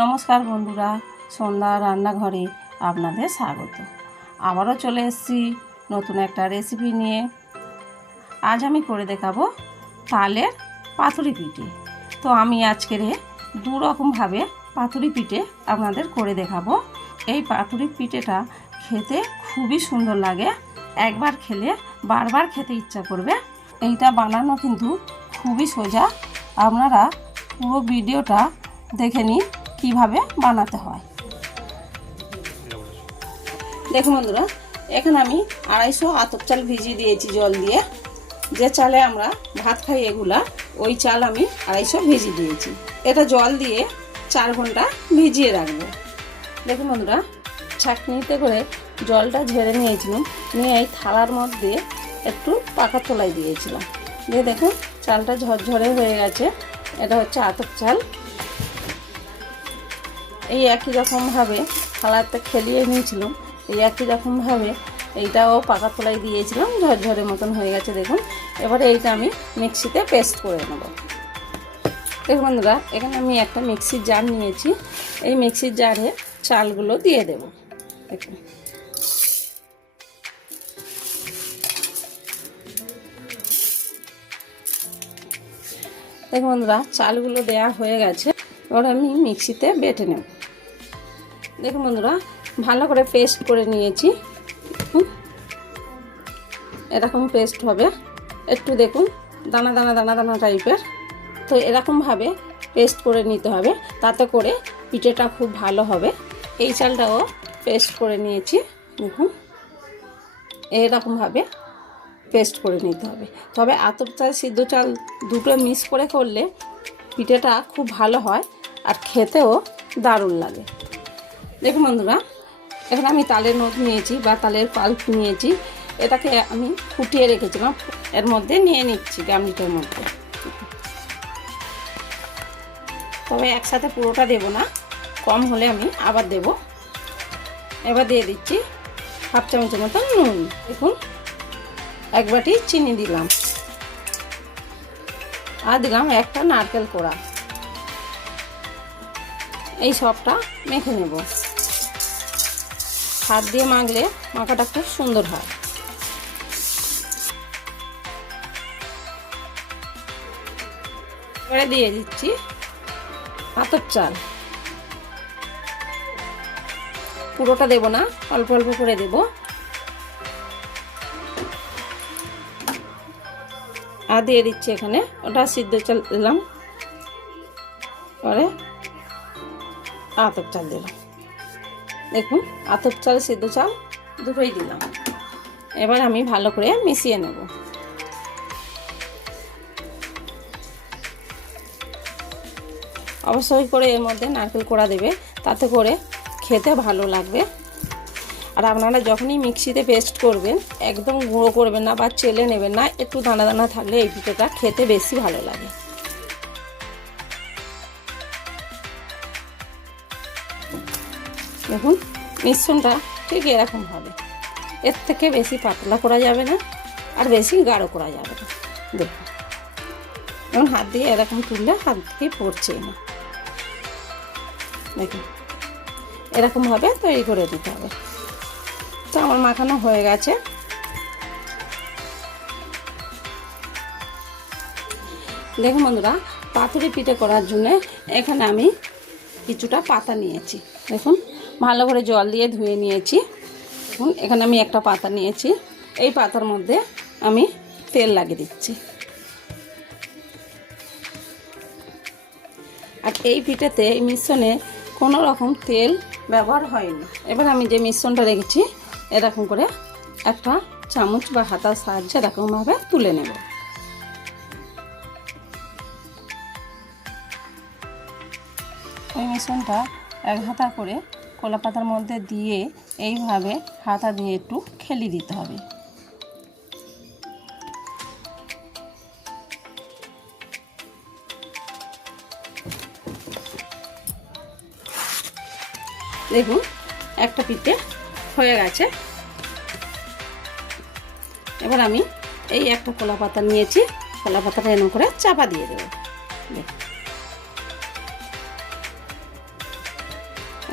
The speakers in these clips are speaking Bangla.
নমস্কার বন্ধুরা, সন্ধ্যা রান্নাঘরে আপনাদের স্বাগত। আবারও চলে এসেছি নতুন একটা রেসিপি নিয়ে। আজ আমি করে দেখাবো তালের পাতুরি পিঠে। তো আমি আজকের দু রকমভাবে পাতুরি পিঠে আপনাদের করে দেখাবো। এই পাতুরি পিঠেটা খেতে খুবই সুন্দর লাগে, একবার খেলে বারবার খেতে ইচ্ছা করবে। এইটা বানানো কিন্তু খুবই সোজা, আপনারা পুরো ভিডিওটা দেখে নিন কীভাবে বানাতে হয়। দেখুন বন্ধুরা, এখানে আমি 250 আতপ চাল ভিজিয়ে দিয়েছি জল দিয়ে। যে চালে আমরা ভাত খাই এগুলা, ওই চাল আমি 250 ভিজিয়ে দিয়েছি। এটা জল দিয়ে 4 ঘন্টা ভিজিয়ে রাখবো। দেখুন বন্ধুরা, ছাঁকনিতে করে জলটা ঝেড়ে নিয়েছিলাম, নিয়ে এই থালার মধ্যে একটু পাকা তোলাই দিয়েছিলাম। দিয়ে দেখুন চালটা ঝরঝরে হয়ে গেছে। এটা হচ্ছে আতপ চাল। এই একই রকমভাবে থালাতে খেলিয়ে নিয়েছিলাম, এই একই রকমভাবে এইটাও পাকা তোলাই দিয়েছিলাম, ঝরঝরে মতন হয়ে গেছে। দেখুন এবারে এইটা আমি মিক্সিতে পেস্ট করে নেব। দেখুন বন্ধুরা, এখানে আমি একটা মিক্সির জার নিয়েছি। এই মিক্সির জারে চালগুলো দিয়ে দেব। দেখুন দেখুন বন্ধুরা, চালগুলো দেয়া হয়ে গেছে। এবার আমি মিক্সিতে বেটে নেব। দেখুন বন্ধুরা, ভালো করে পেস্ট করে নিয়েছি। এরকম পেস্ট হবে, একটু দেখুন দানা দানা দানা দানা টাইপের। তো এরকমভাবে পেস্ট করে নিতে হবে, তাতে করে পিঠেটা খুব ভালো হবে। এই চালটাও পেস্ট করে নিয়েছি। দেখুন এরকমভাবে পেস্ট করে নিতে হবে। তবে আতপ চাল সিদ্ধ চাল দুটো মিক্স করে করলে পিঠেটা খুব ভালো হয় আর খেতেও দারুণ লাগে। দেখুন বন্ধুরা, এখানে আমি তালের নোট নিয়েছি বা তালের পাল্প নিয়েছি। এটাকে আমি ফুটিয়ে রেখেছিলাম, এর মধ্যে নিয়ে নিচ্ছি গামলিটার মধ্যে। তবে একসাথে পুরোটা দেব না, কম হলে আমি আবার দেব। এবার দিয়ে দিচ্ছি 1/2 চামচের মতো নুন। দেখুন 1 বাটি চিনি দিলাম, আর দিলাম একটা নারকেল কোড়া। এই সবটা মেখে নেব। হাত দিয়ে মাখলে মাখাটা খুব সুন্দর হয়। এবারে দিয়ে দিচ্ছি আতপ চাল। পুরোটা দেব না, অল্প অল্প করে দেব। আর দিয়ে দিচ্ছি এখানে ওটা সিদ্ধ চাল দিলাম, পরে আতপ চাল দিলাম। দেখুন আতপ চাল সিদ্ধ চাল দুটোই দিলাম। এবার আমি ভালো করে মিশিয়ে নেব। অবশ্যই করে এর মধ্যে নারকেল কোড়া দেবে, তাতে করে খেতে ভালো লাগবে। আর আপনারা যখনই মিক্সিতে পেস্ট করবেন একদম গুঁড়ো করবেন না বা চেলে নেবেন না, একটু দানা দানা থাকলে এই পিঠেটা খেতে বেশি ভালো লাগে। দেখুন মিশ্রণটা ঠিক এরকম হবে, এর থেকে বেশি পাতলা করা যাবে না আর বেশি গাঢ় করা যাবে না। দেখুন এখন হাত দিয়ে এরকম তুললে হাত থেকে পড়ছে না। দেখুন এরকমভাবে তৈরি করে দিতে হবে। তো আমার মাখানো হয়ে গেছে। দেখুন বন্ধুরা, পাতুরি পিঠে করার জন্য এখানে আমি কিছুটা পাতা নিয়েছি। দেখুন ভালো করে জল দিয়ে ধুয়ে নিয়েছি। দেখুন এখানে আমি একটা পাতা নিয়েছি। এই পাতার মধ্যে আমি তেল লাগিয়ে দিচ্ছি। আর এই পিঠেতে এই মিশ্রণে কোনো রকম তেল ব্যবহার হয়নি। এবার আমি যে মিশ্রণটা রেখেছি এরকম করে একটা চামচ বা হাতার সাহায্যে এরকমভাবে তুলে নেব। ওই মিশ্রণটা 1 হাতা করে কলা পাতার মধ্যে দিয়ে এইভাবে হাতা দিয়ে একটু খেলি দিতে হবে। দেখুন একটা পিঠে হয়ে গেছে। এবার আমি এই একটা কলা পাতা নিয়েছি, কলা পাতাটা এরকম করে চাপা দিয়ে দেবো।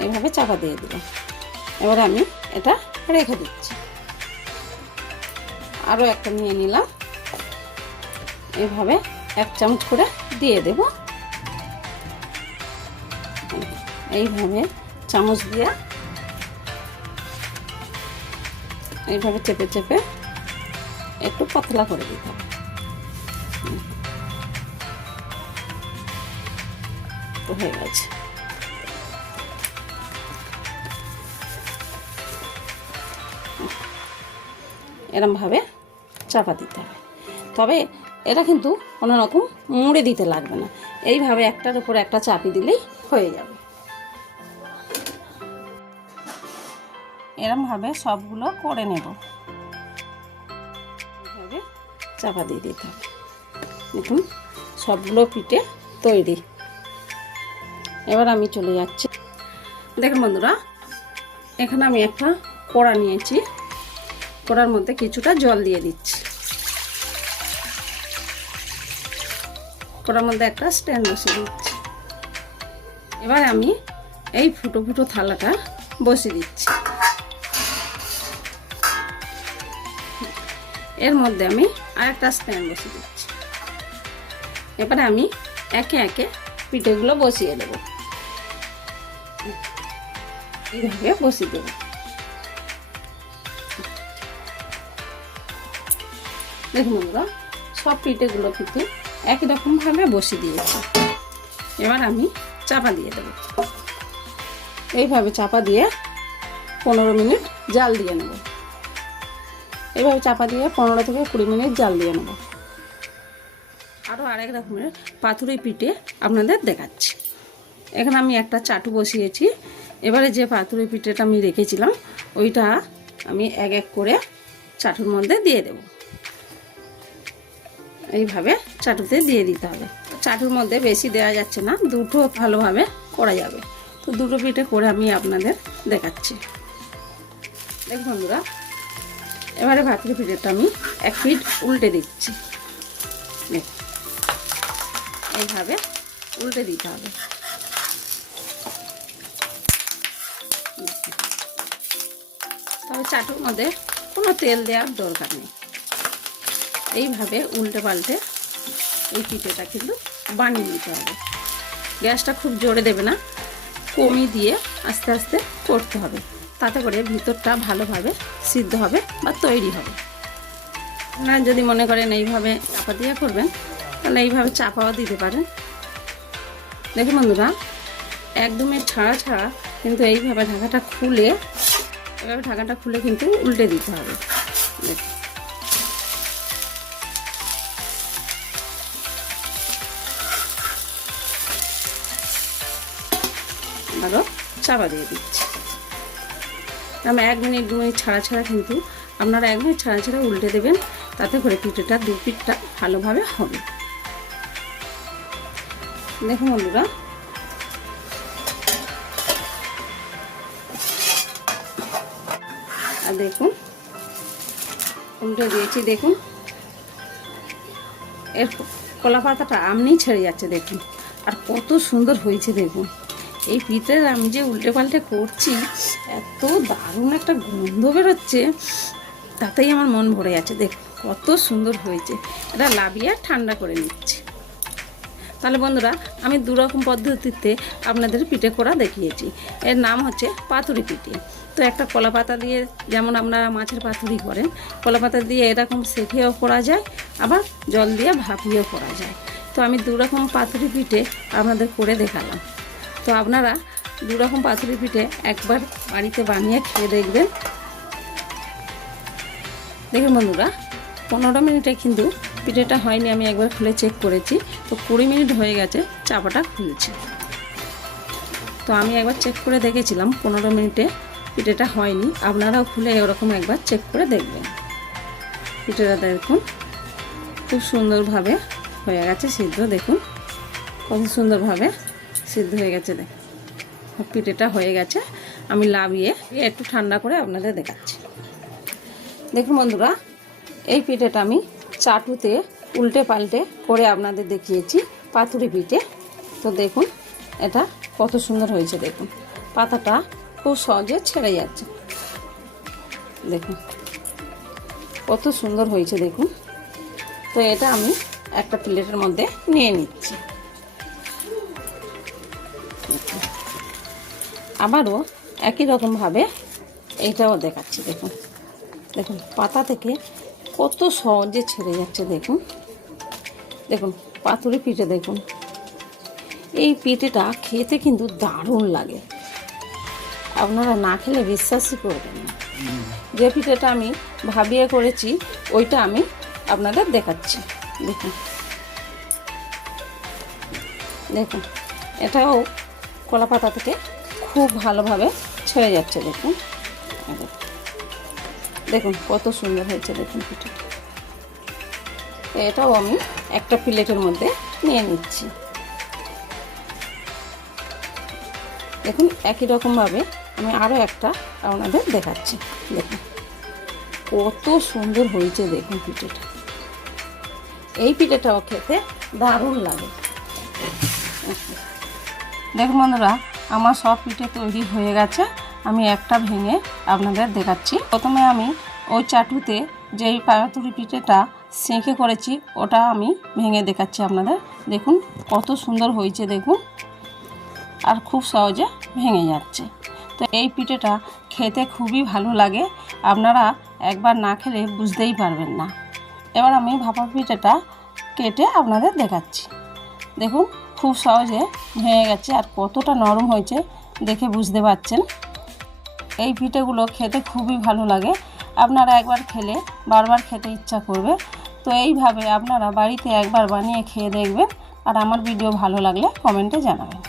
এইভাবে চাপা দিয়ে দিলাম। এবার আমি এটা রেখে দিচ্ছি। আরও একটা নিয়ে নিলাম, এইভাবে 1 চামচ করে দিয়ে দেব। এইভাবে চামচ দিয়ে এইভাবে চেপে চেপে একটু পাতলা করে দিতে হবে। তো হয়ে গেছে। এরমভাবে চাপা দিতে হবে। তবে এটা কিন্তু কোনো রকম মুড়ে দিতে লাগবে না, এইভাবে একটার উপর একটা চাপি দিলেই হয়ে যাবে। এরমভাবে সবগুলো করে নেব। এইভাবে চাপা দিয়ে দিতে হবে। দেখুন সবগুলো পিঠে তৈরি। এবার আমি চলে যাচ্ছি। দেখুন বন্ধুরা, এখানে আমি একটা কড়া নিয়েছি, কড়ার মধ্যে কিছুটা জল দিয়ে দিচ্ছি। কড়ার মধ্যে একটা স্ট্যান্ড বসিয়ে দিচ্ছি। এবার আমি এই ফুটো ফুটো থালাটা বসিয়ে দিচ্ছি। এর মধ্যে আমি আরেকটা স্ট্যান্ড বসিয়ে দিচ্ছি। এবারে আমি একে একে পিঠেগুলো বসিয়ে দেব। এইভাবে বসিয়ে দেব। দেখুন বন্ধুরা, সব পিঠেগুলো কিন্তু একই রকমভাবে বসিয়ে দিয়েছি। এবার আমি চাপা দিয়ে দেব। এইভাবে চাপা দিয়ে 15 মিনিট জাল দিয়ে নেব। এইভাবে চাপা দিয়ে 15 থেকে 20 মিনিট জাল দিয়ে নেব। আরও আরেক রকমের পাতুরি পিঠে আপনাদের দেখাচ্ছি। এখানে আমি একটা চাটু বসিয়েছি। এবারে যে পাতুরি পিঠেটা আমি রেখেছিলাম ওইটা আমি এক এক করে চাটুর মধ্যে দিয়ে দেব। এইভাবে চাটুতে দিয়ে দিতে হবে। চাটুর মধ্যে বেশি দেওয়া যাচ্ছে না, দুটো ভালোভাবে করা যাবে। তো দুটো পিঠে করে আমি আপনাদের দেখাচ্ছি। দেখুন বন্ধুরা, এবারে পাতুরি পিঠেটা আমি এক পিঠ উল্টে দিচ্ছি। এইভাবে উল্টে দিতে হবে। তবে চাটুর মধ্যে কোনো তেল দেওয়ার দরকার নেই। এইভাবে উল্টে পাল্টে এই পিঠেটা কিন্তু বানিয়ে নিতে হবে। গ্যাসটা খুব জোরে দেবে না, কমিয়ে দিয়ে আস্তে আস্তে করতে হবে। তাতে করে ভিতরটা ভালোভাবে সিদ্ধ হবে বা তৈরি হবে। আপনারা যদি মনে করেন এইভাবে চাপা দিয়ে করবেন, তাহলে এইভাবে চাপাও দিতে পারেন। দেখুন বন্ধুরা, একদমই ছাড়া ছাড়া কিন্তু এইভাবে ঢাকাটা খুলে কিন্তু উল্টে দিতে হবে। দেখুন আরও চাপা দিয়ে দিচ্ছি। আমি 1 মিনিট 2 মিনিট ছাড়া ছাড়া কিন্তু আপনারা 1 মিনিট ছাড়া ছাড়া উল্টে দেবেন। তাতে করে পিঠেটা দু পিঠটা ভালোভাবে হবে। দেখুন বন্ধুরা, আর দেখুন উল্টে দিয়েছি। দেখুন এর কলা পাতাটা আমনি ছেড়ে যাচ্ছে। দেখুন আর কত সুন্দর হয়েছে। দেখুন এই পিঠের আমি যে উল্টে পাল্টে করছি, এত দারুণ একটা গন্ধ বেরোচ্ছে, তাতেই আমার মন ভরে যাচ্ছে। দেখুন কত সুন্দর হয়েছে। এটা লাবিয়ে ঠান্ডা করে নিচ্ছি। তাহলে বন্ধুরা, আমি 2 রকম পদ্ধতিতে আপনাদের পিঠে করা দেখিয়েছি। এর নাম হচ্ছে পাতুরি পিঠে। তো একটা কলা পাতা দিয়ে, যেমন আপনারা মাছের পাতুরি করেন, কলা পাতা দিয়ে এরকম সেঁকেও করা যায়, আবার জল দিয়ে ভাপিয়েও করা যায়। তো আমি 2 রকম পাতুরি পিঠে আপনাদের করে দেখালাম। তো আপনারা 2 রকম পাতুরি পিঠে একবার বাড়িতে বানিয়ে খেয়ে দেখবেন। দেখুন বন্ধুরা, 15 মিনিটে কিন্তু পিঠেটা হয়নি। আমি একবার খুলে চেক করেছি, তো 20 মিনিট হয়ে গেছে চাপাটা খুলছি। তো আমি একবার চেক করে দেখেছিলাম 15 মিনিটে পিঠেটা হয়নি। আপনারাও খুলে এরকম একবার চেক করে দেখবেন। পিঠেটা দেখুন খুব সুন্দরভাবে হয়ে গেছে সিদ্ধ। দেখুন কত সুন্দরভাবে সিদ্ধ হয়ে গেছে। দেখুন পিঠেটা হয়ে গেছে। আমি লাভিয়ে একটু ঠান্ডা করে আপনাদের দেখাচ্ছি। দেখুন বন্ধুরা, এই পিঠেটা আমি চাটুতে উল্টে পাল্টে করে আপনাদের দেখিয়েছি পাতুরি পিঠে। তো দেখুন এটা কত সুন্দর হয়েছে। দেখুন পাতাটা খুব সহজে ছেড়ে যাচ্ছে। দেখুন কত সুন্দর হয়েছে দেখুন। তো এটা আমি একটা প্লেটের মধ্যে নিয়ে নিচ্ছি। আবারও একই রকমভাবে এইটাও দেখাচ্ছি। দেখুন দেখুন পাতা থেকে কত সহজে ছেড়ে যাচ্ছে দেখুন। দেখুন পাতুরি পিঠে দেখুন, এই পিঠেটা খেতে কিন্তু দারুণ লাগে, আপনারা না খেলে বিশ্বাসই করবেন না। যে পিঠেটা আমি ভাবিয়ে করেছি ওইটা আমি আপনাদের দেখাচ্ছি। দেখুন দেখুন এটাও কলা পাতা থেকে খুব ভালোভাবে ছেড়ে যাচ্ছে। দেখুন দেখুন কত সুন্দর হয়েছে দেখুন পিঠেটা। এটাও আমি একটা প্লেটের মধ্যে নিয়ে নিচ্ছি। দেখুন একই রকমভাবে আমি আরও একটা আপনাদের দেখাচ্ছি। দেখুন কত সুন্দর হয়েছে দেখুন পিঠেটা। এই পিঠেটাও খেতে দারুণ লাগে। দেখুন বন্ধুরা, আমার সব পিঠে তৈরি হয়ে গেছে। আমি একটা ভেঙে আপনাদের দেখাচ্ছি। প্রথমে আমি ওই চাটুতে যেই পাতুরি পিঠেটা সেঁকে করেছি ওটা আমি ভেঙে দেখাচ্ছি আপনাদের। দেখুন কত সুন্দর হয়েছে দেখুন, আর খুব সহজে ভেঙে যাচ্ছে। তো এই পিঠেটা খেতে খুবই ভালো লাগে, আপনারা একবার না খেলে বুঝতেই পারবেন না। এবার আমি ভাপা পিঠেটা কেটে আপনাদের দেখাচ্ছি। দেখুন খুব সহজে ভেঙে গেছে, আর কতটা নরম হয়েছে দেখে বুঝতে পারছেন। এই পিঠেগুলো খেতে খুবই ভালো লাগে, আপনারা একবার খেলে বারবার খেতে ইচ্ছা করবে। তো এইভাবে আপনারা বাড়িতে একবার বানিয়ে খেয়ে দেখবেন, আর আমার ভিডিও ভালো লাগলে কমেন্টে জানাবেন।